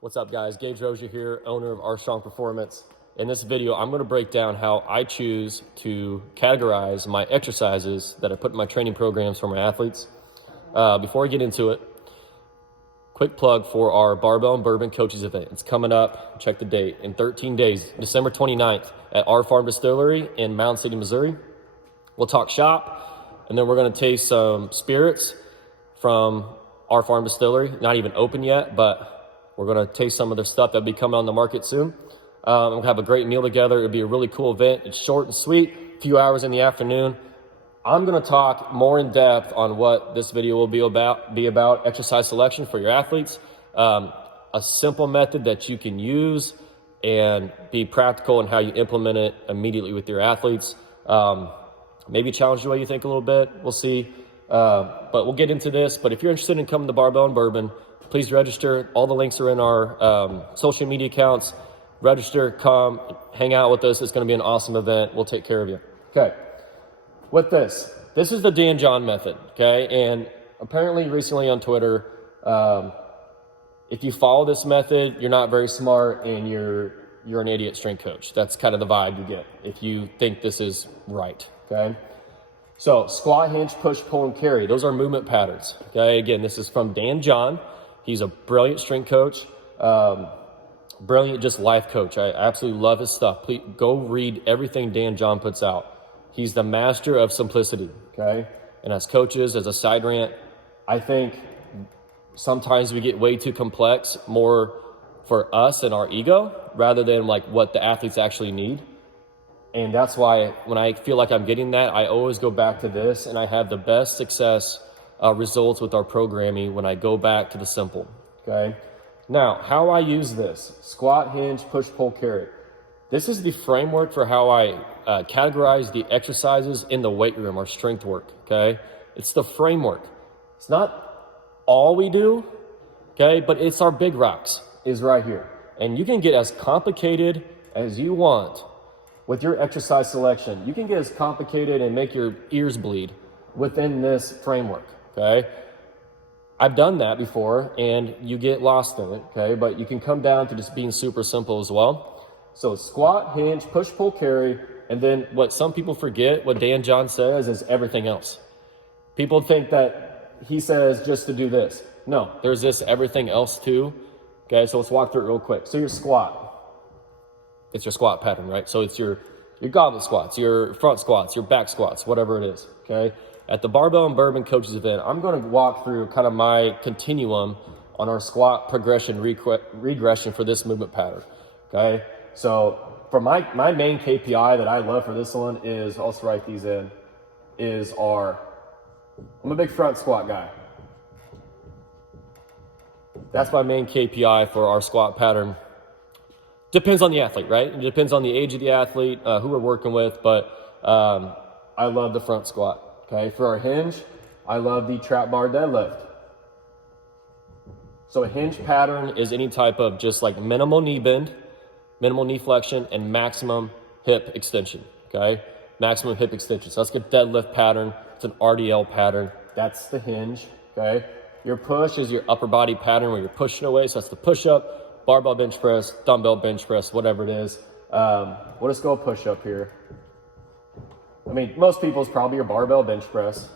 What's up, guys? Gage Rozier here, owner of Armstrong Performance. In this video, I'm going to break down how I choose to categorize my exercises that I put in my training programs for my athletes. Before I get into it, quick plug for our Barbell and Bourbon Coaches event. It's coming up, check the date, in 13 days, December 29th at our Farm Distillery in Mound City, Missouri. We'll talk shop, and then we're going to taste some spirits from our Farm Distillery. Not even open yet, but we're going to taste some of their stuff that'll be coming on the market soon. We'll have a great meal together. It'll be a really cool event. It's short and sweet, a few hours in the afternoon. I'm going to talk more in depth on what this video will be about exercise selection for your athletes. A simple method that you can use and be practical in how you implement it immediately with your athletes. Maybe challenge the way you think a little bit. We'll see. But we'll get into this. But if you're interested in coming to Barbell and Bourbon, please register. All the links are in our social media accounts. Register, come, hang out with us. It's going to be an awesome event. We'll take care of you. Okay. With this is the Dan John method. Okay. And apparently recently on Twitter, if you follow this method, you're not very smart and you're an idiot strength coach. That's kind of the vibe you get if you think this is right. Okay. So squat, hinge, push, pull, and carry. Those are movement patterns. Okay. Again, this is from Dan John. He's a brilliant strength coach, brilliant just life coach. I absolutely love his stuff. Please go read everything Dan John puts out. He's the master of simplicity, okay? And as coaches, as a side rant, I think sometimes we get way too complex, more for us and our ego, rather than like what the athletes actually need. And that's why when I feel like I'm getting that, I always go back to this, and I have the best success results with our programming when I go back to the simple, okay? Now, how I use this, squat, hinge, push, pull, carry. This is the framework for how I categorize the exercises in the weight room, our strength work, okay? It's the framework. It's not all we do, okay? But it's our big rocks is right here. And you can get as complicated as you want with your exercise selection. You can get as complicated and make your ears bleed within this framework. Okay, I've done that before and you get lost in it, okay? But you can come down to just being super simple as well. So squat, hinge, push, pull, carry, and then what some people forget, what Dan John says, is everything else. People think that he says just to do this. No, there's this everything else too. Okay, so let's walk through it real quick. So your squat, it's your squat pattern, right? So it's your goblet squats, your front squats, your back squats, whatever it is, okay? At the Barbell and Bourbon Coaches event, I'm going to walk through kind of my continuum on our squat progression regression for this movement pattern, okay? So for my main KPI that I love for this one is, I'll just write these in, I'm a big front squat guy. That's my main KPI for our squat pattern. Depends on the athlete, right? It depends on the age of the athlete, who we're working with, but I love the front squat. Okay, for our hinge, I love the trap bar deadlift. So a hinge pattern is any type of just like minimal knee bend, minimal knee flexion, and maximum hip extension, okay? Maximum hip extension. So that's a deadlift pattern. It's an RDL pattern. That's the hinge, okay? Your push is your upper body pattern where you're pushing away. So that's the push-up, barbell bench press, dumbbell bench press, whatever it is. We'll just go push-up here. I mean, most people's probably your barbell bench press.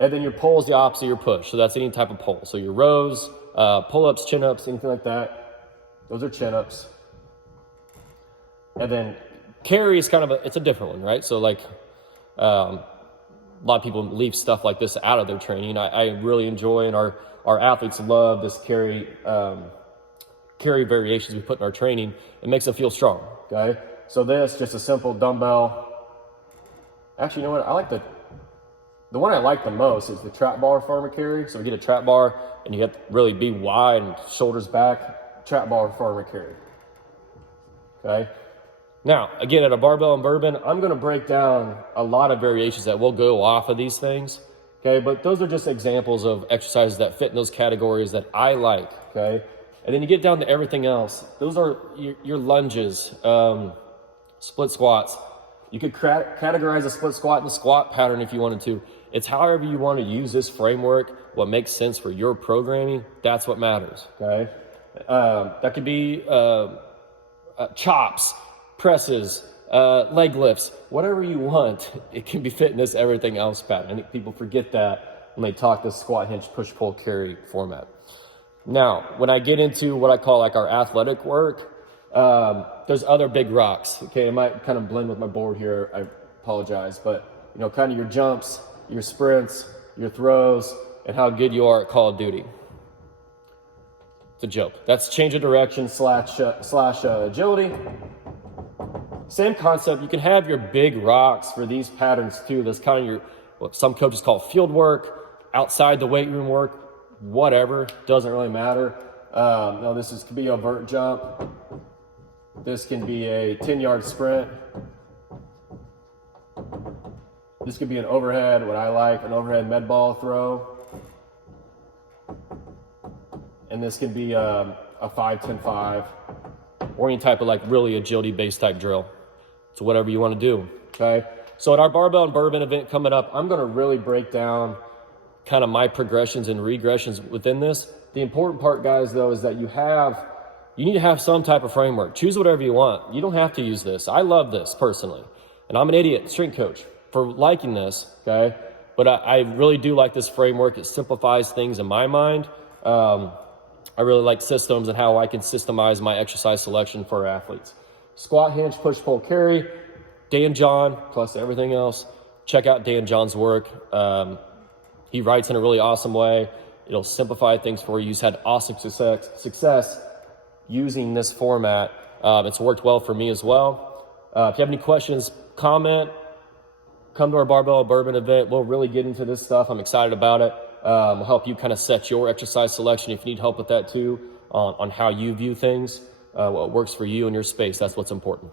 And then your pull is the opposite of your push. So that's any type of pull. So your rows, pull-ups, chin-ups, anything like that. Those are chin-ups. And then carry is kind of it's a different one, right? So like a lot of people leave stuff like this out of their training. I really enjoy, and our athletes love this carry variations we put in our training. It makes them feel strong, okay? So this, just a simple dumbbell. Actually, you know what? I like the one I like the most is the trap bar farmer carry. So we get a trap bar, and you have to really be wide and shoulders back, trap bar farmer carry, okay? Now, again, at a Barbell and Bourbon, I'm going to break down a lot of variations that will go off of these things, okay? But those are just examples of exercises that fit in those categories that I like, okay? And then you get down to everything else. Those are your lunges, split squats. You could categorize a split squat in the squat pattern if you wanted to. It's however you want to use this framework what makes sense for your programming, that's what matters, okay? That could be chops, presses, leg lifts, whatever you want. It can be fit in this everything else pattern. I think people forget that when they talk this squat, hinge, push, pull, carry format. Now, when I get into what I call like our athletic work, there's other big rocks. Okay, it might kind of blend with my board here. I apologize, but you know, kind of your jumps, your sprints, your throws, and how good you are at Call of Duty. It's a joke. That's change of direction slash agility. Same concept. You can have your big rocks for these patterns too. That's kind of your, what some coaches call field work, outside the weight room work, whatever, doesn't really matter. Now this could be a vert jump. This can be a 10-yard sprint. This could be an overhead, what I like, an overhead med ball throw. And this can be a 5-10-5, or any type of like really agility-based type drill. So whatever you want to do, okay? So at our barbell and bourbon event coming up, I'm going to really break down kind of my progressions and regressions within this. The important part, guys, though, is that you need to have some type of framework. Choose whatever you want. You don't have to use this. I love this personally, and I'm an idiot strength coach for liking this, okay? But I really do like this framework. It simplifies things in my mind. I really like systems and how I can systemize my exercise selection for our athletes. Squat, hinge, push, pull, carry. Dan John, plus everything else. Check out Dan John's work. He writes in a really awesome way. It'll simplify things for you. He's had awesome success using this format. It's worked well for me as well. If you have any questions, comment. Come to our Barbell Bourbon event. We'll really get into this stuff. I'm excited about it. We'll help you kind of set your exercise selection if you need help with that too, on how you view things, what works for you in your space. That's what's important.